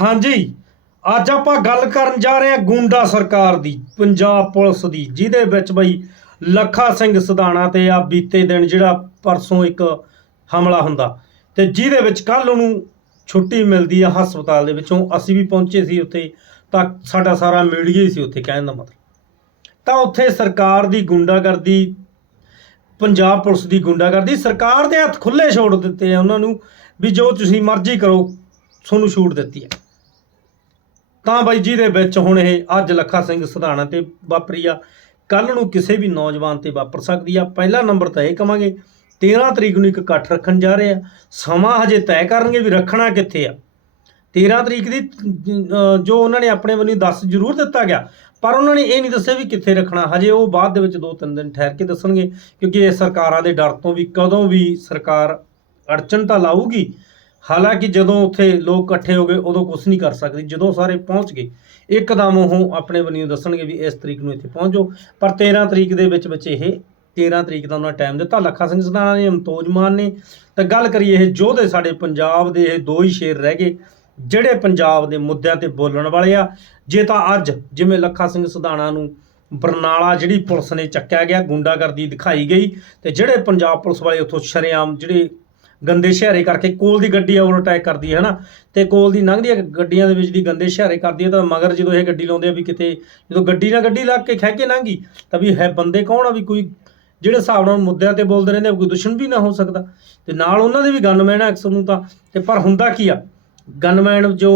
ਹਾਂਜੀ, ਅੱਜ ਆਪਾਂ ਗੱਲ ਕਰਨ ਜਾ ਰਹੇ ਹਾਂ ਗੁੰਡਾ ਸਰਕਾਰ ਦੀ, ਪੰਜਾਬ ਪੁਲਿਸ ਦੀ, ਜਿਹਦੇ ਵਿੱਚ ਬਈ ਲੱਖਾ ਸਿੰਘ ਸਦਾਣਾ ਤੇ ਆ ਬੀਤੇ ਦਿਨ ਜਿਹੜਾ ਪਰਸੋਂ ਇੱਕ ਹਮਲਾ ਹੁੰਦਾ ਤੇ ਜਿਹਦੇ ਵਿੱਚ ਕੱਲ ਉਹਨੂੰ ਛੁੱਟੀ ਮਿਲਦੀ ਆ ਹਸਪਤਾਲ ਦੇ ਵਿੱਚੋਂ, ਅਸੀਂ ਵੀ ਪਹੁੰਚੇ ਸੀ ਉੱਥੇ, ਤਾਂ ਸਾਡਾ ਸਾਰਾ ਮੀਡੀਆ ਹੀ ਸੀ ਉੱਥੇ ਕਹਿਣ ਦਾ ਮਤਲਬ। ਤਾਂ ਉੱਥੇ ਸਰਕਾਰ ਦੀ ਗੁੰਡਾਗਰਦੀ, ਪੰਜਾਬ ਪੁਲਿਸ ਦੀ ਗੁੰਡਾਗਰਦੀ, ਸਰਕਾਰ ਦੇ ਹੱਥ ਖੁੱਲੇ ਛੋੜ ਦਿੱਤੇ ਆ ਉਹਨਾਂ ਨੂੰ ਵੀ ਜੋ ਤੁਸੀਂ ਮਰਜ਼ੀ ਕਰੋ, ਤੁਹਾਨੂੰ ਛੂਟ ਦਿੱਤੀ ਹੈ ਤਾਂ ਬਾਈ ਜੀ ਦੇ ਵਿੱਚ ਹੁਣ ਇਹ ਅੱਜ ਲੱਖਾ ਸਿੰਘ ਸਧਾਣਾ ਤੇ ਵਾਪਰੀ ਆ। ਕੱਲ ਨੂੰ ਕਿਸੇ ਵੀ ਨੌਜਵਾਨ ਤੇ ਵਾਪਰ ਸਕਦੀ ਆ। ਪਹਿਲਾ ਨੰਬਰ ਤਾਂ ਇਹ ਕਵਾਂਗੇ 13 ਤਰੀਕ ਨੂੰ ਇੱਕ ਇਕੱਠ ਰੱਖਣ ਜਾ ਰਹੇ ਆ। ਸਮਾਂ ਹਜੇ ਤੈਅ ਕਰਨਗੇ ਵੀ ਰੱਖਣਾ ਕਿੱਥੇ ਆ। 13 ਤਰੀਕ ਦੀ ਜੋ ਉਹਨਾਂ ਨੇ ਆਪਣੇ ਵੱਲੋਂ ਦੱਸ ਜ਼ਰੂਰ ਦਿੱਤਾ ਗਿਆ। ਪਰ ਉਹਨਾਂ ਨੇ ਇਹ ਨਹੀਂ ਦੱਸਿਆ ਵੀ ਕਿੱਥੇ ਰੱਖਣਾ। ਹਜੇ ਉਹ ਬਾਅਦ ਦੇ ਵਿੱਚ ਦੋ ਤਿੰਨ ਦਿਨ ਠਹਿਰ ਕੇ ਦੱਸਣਗੇ, ਕਿਉਂਕਿ ਇਹ ਸਰਕਾਰਾਂ ਦੇ ਡਰ ਤੋਂ ਵੀ ਕਦੋਂ ਵੀ ਸਰਕਾਰ ਅੜਚਨ ਤਾਂ ਲਾਊਗੀ। ਹਾਲਾਂਕਿ ਜਦੋਂ ਉੱਥੇ ਲੋਕ ਇਕੱਠੇ ਹੋ ਗਏ, ਉਦੋਂ ਕੁਝ ਨਹੀਂ ਕਰ ਸਕਦੀ। ਜਦੋਂ ਸਾਰੇ ਪਹੁੰਚ ਗਏ, ਇੱਕਦਮ ਉਹ ਆਪਣੇ ਵੱਲੋਂ ਦੱਸਣਗੇ ਵੀ ਇਸ ਤਰੀਕ ਨੂੰ ਇੱਥੇ ਪਹੁੰਚੋ ਪਰ 13 ਤਰੀਕ ਦੇ ਵਿੱਚ ਵਿੱਚ ਇਹ 13 ਤਰੀਕ ਦਾ ਉਹਨਾਂ ਟਾਈਮ ਦਿੱਤਾ। ਲੱਖਾ ਸਿੰਘ ਸਦਾਣਾ ਨੇ, ਅਮਤੋਜ ਮਾਨ ਨੇ। ਤਾਂ ਗੱਲ ਕਰੀਏ ਇਹ ਯੋਧੇ ਸਾਡੇ ਪੰਜਾਬ ਦੇ ਇਹ ਦੋ ਹੀ ਸ਼ੇਰ ਰਹਿ ਗਏ, ਜਿਹੜੇ ਪੰਜਾਬ ਦੇ ਮੁੱਦਿਆਂ ਤੇ ਬੋਲਣ ਵਾਲੇ ਆ। ਜੇ ਤਾਂ ਅੱਜ ਜਿਵੇਂ ਲੱਖਾ ਸਿੰਘ ਸਧਾਣਾ ਨੂੰ ਬਰਨਾਲਾ ਜਿਹੜੀ ਪੁਲਿਸ ਨੇ ਚੱਕਿਆ ਗਿਆ, ਗੁੰਡਾਗਰਦੀ ਦਿਖਾਈ ਗਈ, ਤੇ ਜਿਹੜੇ ਪੰਜਾਬ ਪੁਲਿਸ ਵਾਲੇ ਉੱਥੋਂ ਸ਼ਰੇਆਮ ਜਿਹੜੇ ਗੰਦੇ ਸ਼ਹਿਰੇ ਕਰਕੇ ਕੋਲ ਦੀ ਗੱਡੀ ਓਵਰਟੇਕ ਕਰਦੀ ਹੈ ਨਾ ਤੇ ਕੋਲ ਦੀ ਲੰਘਦੀਆਂ ਗੱਡੀਆਂ ਦੇ ਵਿੱਚ ਦੀ ਗੰਦੇ ਸ਼ਹਿਰੇ ਕਰਦੀ ਹੈ ਤਾਂ ਮਗਰ ਜਦੋਂ ਇਹ ਗੱਡੀ ਲਾਉਂਦੇ ਆ ਵੀ ਕਿਤੇ ਜਦੋਂ ਗੱਡੀ ਨਾਲ ਗੱਡੀ ਲੱਗ ਕੇ ਖਹਿ ਕੇ ਲੰਘੀ ਤਾਂ ਵੀ ਹੈ ਬੰਦੇ ਕੌਣ ਆ ਵੀ ਕੋਈ ਜਿਹੜੇ ਹਿਸਾਬ ਨਾਲ ਮੁੱਦਿਆਂ ਤੇ ਬੋਲਦੇ ਰਹਿੰਦੇ ਆ, ਕੋਈ ਦੁਸ਼ਮਣ ਵੀ ਨਾ ਹੋ ਸਕਦਾ। ਤੇ ਨਾਲ ਉਹਨਾਂ ਦੇ ਵੀ ਗਨਮੈਨ ਆ ਅਕਸਰ ਨੂੰ ਤਾਂ ਤੇ ਪਰ ਹੁੰਦਾ ਕੀ ਆ? ਗਨਮੈਨ ਜੋ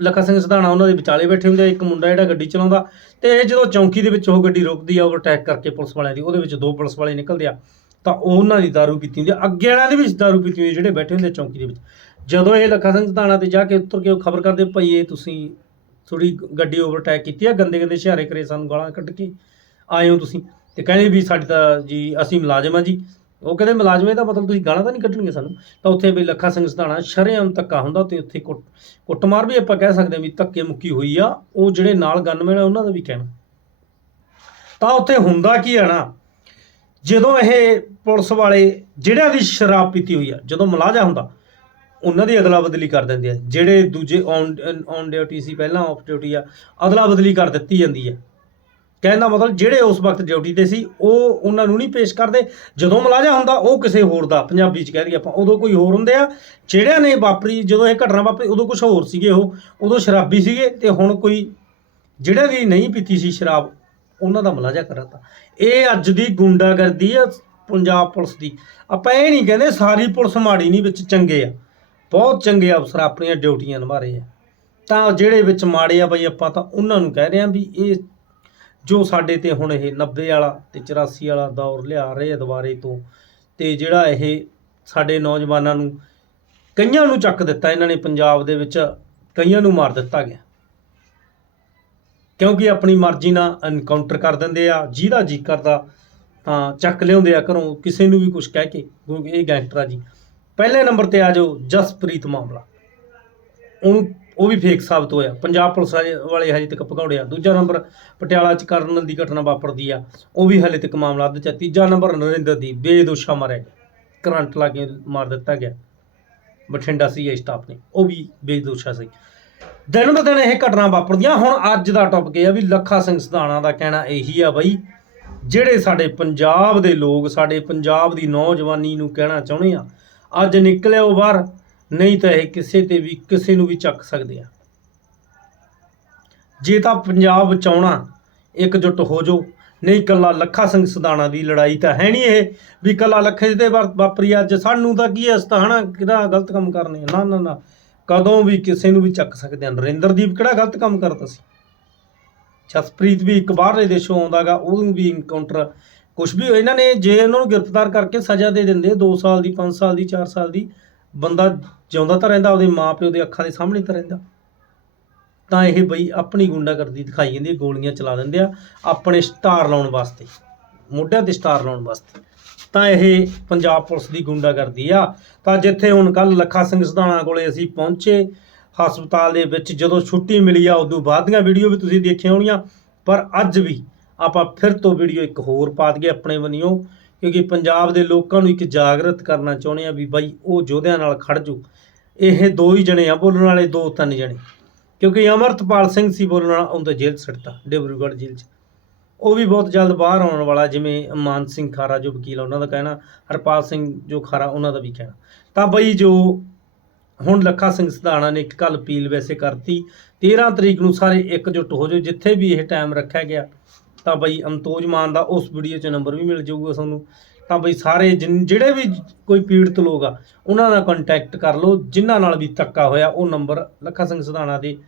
ਲੱਖਾ ਸਿੰਘ ਸਧਾਣਾ ਉਹਨਾਂ ਦੇ ਵਿਚਾਲੇ ਬੈਠੇ ਹੁੰਦੇ ਆ ਇੱਕ ਮੁੰਡਾ ਜਿਹੜਾ ਗੱਡੀ ਚਲਾਉਂਦਾ ਤੇ ਇਹ ਜਦੋਂ ਚੌਂਕੀ ਦੇ ਵਿੱਚ ਉਹ ਗੱਡੀ ਰੁਕਦੀ ਆ ਓਵਰਟੇਕ ਕਰਕੇ ਪੁਲਿਸ ਵਾਲਿਆਂ ਦੀ ਉਹਦੇ ਵਿੱਚ ਦੋ ਪੁਲਿਸ ਵਾਲੇ ਨਿਕਲਦੇ ਆ। ਤਾਂ ਉਹਨਾਂ ਦੀ ਦਾਰੂ ਪੀਤੀ ਹੁੰਦੀ ਆ। ਅੱਗੇ ਵਾਲਿਆਂ ਦੀ ਵੀ ਦਾਰੂ ਪੀਤੀ ਹੁੰਦੀ ਆ ਜਿਹੜੇ ਬੈਠੇ ਹੁੰਦੇ ਆ ਚੌਂਕੀ ਦੇ ਵਿੱਚ। ਜਦੋਂ ਇਹ ਲੱਖਾ ਸਿੰਘ ਸਧਾਣਾ ਤੇ ਜਾ ਕੇ ਉੱਤਰ ਕੇ ਉਹ ਖਬਰ ਕਰਦੇ, ਭਈ ਇਹ ਤੁਸੀਂ ਥੋੜੀ ਗੱਡੀ ਓਵਰਟੇਕ ਕੀਤੀ ਆ, ਗੰਦੇ ਗੰਦੇ ਇਸ਼ਾਰੇ ਕਰੇ, ਸਾਨੂੰ ਗਾਲਾਂ ਕੱਢ ਕੇ ਆਏ ਹੋ ਤੁਸੀਂ। ਤੇ ਕਹਿੰਦੇ ਵੀ ਸਾਡੀ ਤਾਂ ਜੀ, ਅਸੀਂ ਮੁਲਾਜ਼ਮ ਆ ਜੀ। ਉਹ ਕਹਿੰਦੇ, ਮੁਲਾਜ਼ਮੇ ਦਾ ਮਤਲਬ ਤੁਸੀਂ ਗਾਲਾਂ ਤਾਂ ਨਹੀਂ ਕੱਢਣਗੇ ਸਾਨੂੰ? ਤਾਂ ਉੱਥੇ ਵੀ ਲੱਖਾ ਸਿੰਘ ਸਧਾਣਾ ਸ਼ਰੇਆਮ ਧੱਕਾ ਹੁੰਦਾ ਤੇ ਉੱਥੇ ਕੁੱਟ ਕੁੱਟਮਾਰ ਵੀ ਆਪਾਂ ਕਹਿ ਸਕਦੇ ਹਾਂ ਵੀ ਧੱਕੇ ਮੁੱਕੀ ਹੋਈ ਆ। ਉਹ ਜਿਹੜੇ ਨਾਲ ਗਨਮੈਨ ਆ, ਉਹਨਾਂ ਦਾ ਵੀ ਕਹਿਣਾ। ਤਾਂ ਉੱਥੇ ਹੁੰਦਾ ਕੀ ਆ ਨਾ ਜਦੋਂ ਇਹ ਪੁਲਿਸ ਵਾਲੇ ਜਿਹੜਿਆਂ ਦੀ ਸ਼ਰਾਬ ਪੀਤੀ ਹੋਈ ਆ, ਜਦੋਂ ਮਲਾਜਾ ਹੁੰਦਾ, ਉਹਨਾਂ ਦੀ ਅਦਲਾ ਬਦਲੀ ਕਰ ਦਿੰਦੇ ਆ। ਜਿਹੜੇ ਦੂਜੇ ਔਨ ਔਨ ਡਿਊਟੀ ਸੀ, ਪਹਿਲਾਂ ਆਫ ਡਿਊਟੀ ਆ, ਅਦਲਾ ਬਦਲੀ ਕਰ ਦਿੱਤੀ ਜਾਂਦੀ ਆ। ਕਹਿੰਦਾ ਮਤਲਬ ਜਿਹੜੇ ਉਸ ਵਕਤ ਡਿਊਟੀ ਤੇ ਸੀ, ਉਹ ਉਹਨਾਂ ਨੂੰ ਨਹੀਂ ਪੇਸ਼ ਕਰਦੇ। ਜਦੋਂ ਮਲਾਜਾ ਹੁੰਦਾ, ਉਹ ਕਿਸੇ ਹੋਰ ਦਾ, ਪੰਜਾਬੀ ਚ ਕਹਿ ਦਈਏ ਆਪਾਂ, ਉਦੋਂ ਕੋਈ ਹੋਰ ਹੁੰਦੇ ਆ। ਜਿਹੜਿਆਂ ਨੇ ਵਾਪਰੀ, ਜਦੋਂ ਇਹ ਘਟਨਾ ਵਾਪਰੀ, ਉਦੋਂ ਕੁਝ ਹੋਰ ਸੀਗੇ ਉਹ, ਉਦੋਂ ਸ਼ਰਾਬੀ ਸੀਗੇ ਤੇ ਹੁਣ ਕੋਈ, ਜਿਹੜਾ ਦੀ ਨਹੀਂ ਪੀਤੀ ਸੀ ਸ਼ਰਾਬ ਉਹਨਾਂ ਦਾ ਮਲਾਜਾ ਕਰਾਤਾ ਇਹ ਅੱਜ ਦੀ ਗੁੰਡਾਗਰਦੀ ਆ ਪੰਜਾਬ ਪੁਲਿਸ ਦੀ। ਆਪਾਂ ਇਹ ਨਹੀਂ ਕਹਿੰਦੇ ਸਾਰੀ ਪੁਲਿਸ ਮਾੜੀ ਨਹੀਂ, ਵਿੱਚ ਚੰਗੇ ਆ। ਬਹੁਤ ਚੰਗੇ ਅਫਸਰ ਆਪਣੀਆਂ ਡਿਊਟੀਆਂ ਨਿਭਾ ਰਹੇ ਆ। ਤਾਂ ਜਿਹੜੇ ਵਿੱਚ ਮਾੜੇ ਆ ਬਈ, ਆਪਾਂ ਤਾਂ ਉਹਨਾਂ ਨੂੰ ਕਹਿ ਰਹੇ ਆ ਵੀ ਇਹ ਜੋ ਸਾਡੇ ਤੇ ਹੁਣ ਇਹ 90 ਵਾਲਾ ਤੇ 84 ਵਾਲਾ ਦੌਰ ਲਿਆ ਰਹੇ ਆ ਦੁਬਾਰੇ ਤੋਂ, ਤੇ ਜਿਹੜਾ ਇਹ ਸਾਡੇ ਨੌਜਵਾਨਾਂ ਨੂੰ ਕਈਆਂ ਨੂੰ ਚੱਕ ਦਿੱਤਾ, ਇਹਨਾਂ ਨੇ ਪੰਜਾਬ ਦੇ ਵਿੱਚ ਕਈਆਂ ਨੂੰ ਮਾਰ ਦਿੱਤਾ ਗਿਆ। ਕਿਉਂਕਿ ਆਪਣੀ ਮਰਜ਼ੀ ਨਾਲ ਐਨਕਾਊਂਟਰ ਕਰ ਦਿੰਦੇ ਆ, ਜਿਹਦਾ ਜੀ ਕਰਦਾ, ਤਾਂ ਚੱਕ ਲਿਆਉਂਦੇ ਆ ਘਰੋਂ, ਕਿਸੇ ਨੂੰ ਵੀ ਕੁਝ ਕਹਿ ਕੇ, ਕਿਉਂਕਿ ਇਹ ਗੈਂਗਸਟਰ ਆ ਜੀ। ਪਹਿਲੇ ਨੰਬਰ ਤੇ ਆ ਜਾਓ, ਜਸਪ੍ਰੀਤ ਮਾਮਲਾ। ਉਹਨੂੰ, ਉਹ ਵੀ ਫੇਕ ਸਾਬਤ ਹੋਇਆ। ਪੰਜਾਬ ਪੁਲਿਸ ਵਾਲੇ- ਵਾਲੇ ਹਜੇ ਤੱਕ ਭਗੌੜਿਆ ਦੂਜਾ ਨੰਬਰ, ਪਟਿਆਲਾ ਚ ਕਰਨ ਦੀ ਘਟਨਾ ਵਾਪਰਦੀ ਆ। ਉਹ ਵੀ ਹਲੇ ਤੱਕ ਮਾਮਲਾ ਅੱਧ ਚ ਤੀਜਾ ਨੰਬਰ, ਨਰਿੰਦਰ ਦੀ ਬੇਦੋਸ਼ਾ ਮਾਰਿਆ ਗਿਆ। ਕਰੰਟ ਲਾ ਕੇ ਮਾਰ ਦਿੱਤਾ ਗਿਆ। ਬਠਿੰਡਾ ਸੀ ਸਟਾਫ ਨੇ। ਉਹ ਵੀ ਬੇਦੋਸ਼ਾ ਸੀ। ਦਿਨ ਬ ਦਿਨ ਇਹ ਘਟਨਾ ਵਾਪਰਦੀਆਂ। ਹੁਣ ਅੱਜ ਦਾ ਟੌਪਿਕ ਇਹ ਆ ਵੀ ਲੱਖਾ ਸਿੰਘ ਸਧਾਣਾ ਦਾ ਕਹਿਣਾ ਇਹੀ ਆ ਬਈ, ਜਿਹੜੇ ਸਾਡੇ ਪੰਜਾਬ ਦੇ ਲੋਕ, ਸਾਡੇ ਪੰਜਾਬ ਦੀ ਨੌਜਵਾਨੀ ਨੂੰ ਕਹਿਣਾ ਚਾਹੁੰਦੇ ਆ, ਅੱਜ ਨਿਕਲਿਓ ਬਾਹਰ, ਨਹੀਂ ਤਾਂ ਇਹ ਕਿਸੇ ਤੇ ਵੀ, ਕਿਸੇ ਨੂੰ ਵੀ ਚੱਕ ਸਕਦੇ ਆ। ਜੇ ਤਾਂ ਪੰਜਾਬ ਬਚਾਉਣਾ ਇਕਜੁੱਟ ਹੋ ਜਾਓ, ਨਹੀਂ ਕੱਲਾ ਲੱਖਾ ਸਿੰਘ ਸਦਾਣਾ ਦੀ ਲੜਾਈ ਤਾਂ ਹੈ ਨਹੀਂ ਇਹ, ਵੀ ਕੱਲਾ ਲੱਖੇ ਦੇ ਵਾਪਰੀ ਅੱਜ ਸਾਨੂੰ ਤਾਂ ਕੀ ਹੈ ਸਤਾਹਣਾ ਕਿਹੜਾ ਗਲਤ ਕੰਮ ਕਰਨੇ ਨਾ ਨਾ ਨਾ। ਕਦੋਂ ਵੀ ਕਿਸੇ ਨੂੰ ਵੀ ਚੱਕ ਸਕਦੇ ਹਨ ਨਰਿੰਦਰਦੀਪ ਕਿਹੜਾ ਗਲਤ ਕੰਮ ਕਰਦਾ ਸੀ? ਜਸਪ੍ਰੀਤ ਵੀ ਇੱਕ ਬਾਹਰਲੇ ਦੇਸ਼ੋਂ ਆਉਂਦਾਗਾ, ਉਹਨੂੰ ਵੀ ਇਨਕਾਊਂਟਰ ਕੁਝ ਵੀ ਇਹਨਾਂ ਨੇ ਜੇ ਉਹਨਾਂ ਨੂੰ ਗ੍ਰਿਫਤਾਰ ਕਰਕੇ ਸਜ਼ਾ ਦੇ ਦਿੰਦੇ 2 ਸਾਲ ਦੀ 5 ਸਾਲ ਦੀ 4 ਸਾਲ ਦੀ, ਬੰਦਾ ਜਿਉਂਦਾ ਤਾਂ ਰਹਿੰਦਾ, ਉਹਦੇ ਮਾਪਿਓ ਦੇ ਅੱਖਾਂ ਦੇ ਸਾਹਮਣੇ ਤਾਂ ਰਹਿੰਦਾ। ਤਾਂ ਇਹ ਬਈ ਆਪਣੀ ਗੁੰਡਾਗਰਦੀ ਦਿਖਾਈ ਜਾਂਦੀ ਗੋਲੀਆਂ ਚਲਾ ਦਿੰਦੇ ਆ, ਆਪਣੇ ਸਟਾਰ ਲਾਉਣ ਵਾਸਤੇ। ਮੋਢਿਆਂ ਤੇ ਸਟਾਰ ਲਾਉਣ ਵਾਸਤੇ। ਤਾਂ ਇਹ ਪੰਜਾਬ ਪੁਲਿਸ ਦੀ ਗੁੰਡਾਗਰਦੀ ਆ। ਤਾਂ ਜਿੱਥੇ ਹੁਣ ਕੱਲ ਲੱਖਾ ਸਿੰਘ ਸਧਾਣਾ ਕੋਲੇ ਅਸੀਂ ਪਹੁੰਚੇ, ਹਸਪਤਾਲ ਦੇ ਵਿੱਚ ਜਦੋਂ ਛੁੱਟੀ ਮਿਲੀ ਆ, ਉਦੋਂ ਬਾਅਦ ਦੀਆਂ ਵੀਡੀਓ ਵੀ ਤੁਸੀਂ ਦੇਖੀਆਂ ਹੋਣੀਆਂ। ਪਰ ਅੱਜ ਵੀ ਆਪਾਂ ਫਿਰ ਤੋਂ ਵੀਡੀਓ ਇੱਕ ਹੋਰ ਪਾ ਦਈਏ ਆਪਣੇ ਵੱਲੋਂ, ਕਿਉਂਕਿ ਪੰਜਾਬ ਦੇ ਲੋਕਾਂ ਨੂੰ ਇੱਕ ਜਾਗਰਤ ਕਰਨਾ ਚਾਹੁੰਦੇ ਆ ਵੀ ਬਾਈ ਉਹ ਯੋਧਿਆਂ ਨਾਲ ਖੜ ਜਾਓ। ਇਹ ਦੋ ਹੀ ਜਣੇ ਆ, ਬੋਲਣ ਵਾਲੇ ਦੋ ਤਿੰਨ ਜਣੇ। ਕਿਉਂਕਿ ਅਮਰਤਪਾਲ ਸਿੰਘ ਸੀ ਬੋਲਣ ਵਾਲਾ, ਉਹਨੂੰ ਜੇਲ੍ਹ 'ਚ ਸਿੱਟਤਾ ਡਿਬਰੂਗੜ੍ਹ ਜੇਲ੍ਹ 'ਚ। ਉਹ ਵੀ ਬਹੁਤ ਜਲਦ ਬਾਹਰ ਆਉਣ ਵਾਲਾ, ਜਿਵੇਂ ਮਾਨ ਸਿੰਘ ਖਾਰਾ ਜੋ ਵਕੀਲ ਆ, ਉਹਨਾਂ ਦਾ ਕਹਿਣਾ, ਹਰਪਾਲ ਸਿੰਘ ਜੋ ਖਾਰਾ, ਉਹਨਾਂ ਦਾ ਵੀ ਕਹਿਣਾ। ਤਾਂ ਬਈ ਜੋ ਹੁਣ ਲੱਖਾ ਸਿੰਘ ਸਧਾਣਾ ਨੇ ਇੱਕ ਕੱਲ ਅਪੀਲ ਵੈਸੇ ਕਰਤੀ 13 ਤਰੀਕ ਨੂੰ ਸਾਰੇ ਇਕਜੁੱਟ ਹੋ ਜਾਓ, ਜਿੱਥੇ ਵੀ ਇਹ ਟਾਈਮ ਰੱਖਿਆ ਗਿਆ, ਤਾਂ ਬਈ ਅੰਤੋਜ ਮਾਨ ਦਾ ਉਸ ਵੀਡੀਓ 'ਚ ਨੰਬਰ ਵੀ ਮਿਲ ਜਾਊਗਾ ਤੁਹਾਨੂੰ। ਤਾਂ ਬਈ ਸਾਰੇ ਜਿਨ- ਜਿਹੜੇ ਵੀ ਕੋਈ ਪੀੜਤ ਲੋਕ ਆ, ਉਹਨਾਂ ਨਾਲ ਕੰਟੈਕਟ ਕਰ ਲਓ, ਜਿਨ੍ਹਾਂ ਨਾਲ ਵੀ ਧੱਕਾ ਹੋਇਆ, ਉਹ ਨੰਬਰ ਲੱਖਾ ਸਿੰਘ ਸਧਾਣਾ ਦੇ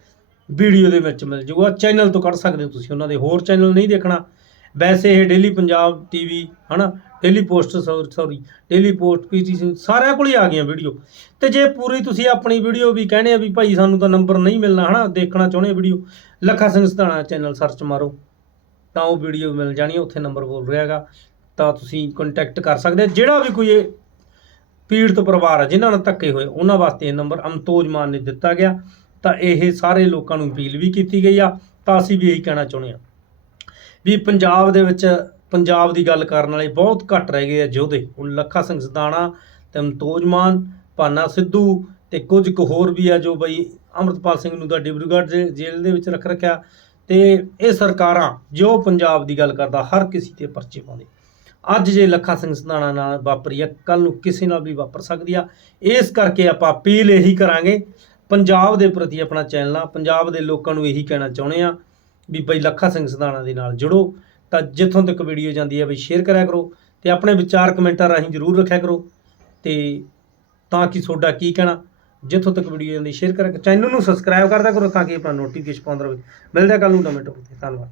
ਵੀਡੀਓ ਦੇ ਵਿੱਚ ਮਿਲ ਜਾਊਗਾ ਚੈਨਲ ਤੋਂ ਕੱਢ ਸਕਦੇ ਹੋ ਤੁਸੀਂ ਉਹਨਾਂ ਦੇ। ਹੋਰ ਚੈਨਲ ਨਹੀਂ ਦੇਖਣਾ। ਵੈਸੇ ਇਹ ਡੇਲੀ ਪੰਜਾਬ ਟੀਵੀ ਹਨਾ? Daily post sorry daily post PT ਸਾਰਿਆਂ ਕੋਲ ਹੀ ਆ ਗਈਆਂ ਵੀਡੀਓ। ਤੇ ਜੇ ਪੂਰੀ ਤੁਸੀਂ ਆਪਣੀ ਵੀਡੀਓ ਵੀ ਕਹਿੰਦੇ ਆ ਵੀ ਭਾਈ ਸਾਨੂੰ ਤਾਂ ਨੰਬਰ ਨਹੀਂ ਮਿਲਣਾ, ਹਨਾ? ਦੇਖਣਾ ਚਾਹੁੰਦੇ video. Lakha Singh Sidhana channel search ਮਾਰੋ। ਤਾਂ ਉਹ ਵੀਡੀਓ ਮਿਲ ਜਾਣੀ ਹੈ ਉੱਥੇ ਨੰਬਰ ਬੋਲ ਰਿਹਾਗਾ ਤਾਂ ਤੁਸੀਂ ਕੰਟੈਕਟ ਕਰ ਸਕਦੇ ਜਿਹੜਾ ਵੀ ਕੋਈ ਪੀੜਤ ਪਰਿਵਾਰ ਹੈ ਜਿਨ੍ਹਾਂ ਨਾਲ ਧੱਕੇ ਹੋਏ, ਉਹਨਾਂ ਵਾਸਤੇ ਇਹ ਨੰਬਰ ਅਮਤੋਜ ਮਾਨ ਨੇ ਦਿੱਤਾ ਗਿਆ। ਤਾਂ ਇਹ ਸਾਰੇ ਲੋਕਾਂ ਨੂੰ ਅਪੀਲ ਵੀ ਕੀਤੀ ਗਈ ਆ, ਤਾਂ ਅਸੀਂ ਵੀ ਇਹੀ ਕਹਿਣਾ ਚਾਹੁੰਦੇ ਹਾਂ ਵੀ ਪੰਜਾਬ ਦੇ ਵਿੱਚ ਪੰਜਾਬ ਦੀ ਗੱਲ ਕਰਨ ਵਾਲੇ ਬਹੁਤ ਘੱਟ ਰਹਿ ਗਏ ਆ ਯੋਧੇ। ਹੁਣ ਲੱਖਾ ਸਿੰਘ ਸਦਾਣਾ ਤੇ ਅਮਤੋਜ ਮਾਨ ਪਾਨਾ ਸਿੱਧੂ ਤੇ ਕੁਝ ਕੁ ਹੋਰ ਵੀ ਆ ਜੋ ਬਈ ਅੰਮ੍ਰਿਤਪਾਲ ਸਿੰਘ ਨੂੰ ਤਾਂ ਡਿਬਰੂਗੜ੍ਹ ਜੇ- ਜੇਲ੍ਹ ਦੇ ਵਿੱਚ ਰੱਖ ਰੱਖਿਆ ਤੇ ਇਹ ਸਰਕਾਰਾਂ ਜੋ ਪੰਜਾਬ ਦੀ ਗੱਲ ਕਰਦਾ ਹਰ ਕਿਸੇ ਤੇ ਪਰਚੇ ਪਾਉਂਦੇ। ਅੱਜ ਜੇ ਲੱਖਾ ਸਿੰਘ ਸਧਾਣਾ ਨਾਲ ਵਾਪਰੀ ਆ ਕੱਲ ਨੂੰ ਕਿਸੇ ਨਾਲ ਵੀ ਵਾਪਰ ਸਕਦੀ ਆ। ਇਸ ਕਰਕੇ ਆਪਾਂ ਅਪੀਲ ਇਹੀ ਕਰਾਂਗੇ ਪੰਜਾਬ ਦੇ ਪ੍ਰਤੀ ਆਪਣਾ ਚੈਨਲ ਆ, ਪੰਜਾਬ ਦੇ ਲੋਕਾਂ ਨੂੰ ਇਹੀ ਕਹਿਣਾ ਚਾਹੁੰਦੇ ਆ ਵੀ ਬਈ ਲੱਖਾ ਸਿੰਘ ਸਧਾਣਾ ਦੇ ਨਾਲ ਜੁੜੋ, ਤਾਂ ਜਿੱਥੋਂ ਤੱਕ ਵੀਡੀਓ ਜਾਂਦੀ ਹੈ ਬਈ ਸ਼ੇਅਰ ਕਰਿਆ ਕਰੋ ਤੇ ਆਪਣੇ ਵਿਚਾਰ ਕਮੈਂਟਾਂ ਰਾਹੀਂ ਜ਼ਰੂਰ ਰੱਖਿਆ ਕਰੋ ਤੇ ਤਾਂ ਕਿ ਤੁਹਾਡਾ ਕੀ ਕਹਿਣਾ, ਜਿੱਥੋਂ ਤੱਕ ਵੀਡੀਓ ਜਾਂਦੀ ਸ਼ੇਅਰ ਕਰਿਆ ਚੈਨਲ ਨੂੰ ਸਬਸਕ੍ਰਾਈਬ ਕਰਦਾ ਕਰੋ ਤਾਂ ਕਿ ਆਪਣਾ ਨੋਟੀਫਿਕੇਸ਼ਨ ਪਾਉਂਦਾ ਰਹੇ ਮਿਲਦਾ ਆ ਕੱਲ ਨੂੰ ਨਵੇਂ ਟੌਪਿਕ ਤੇ। ਧੰਨਵਾਦ।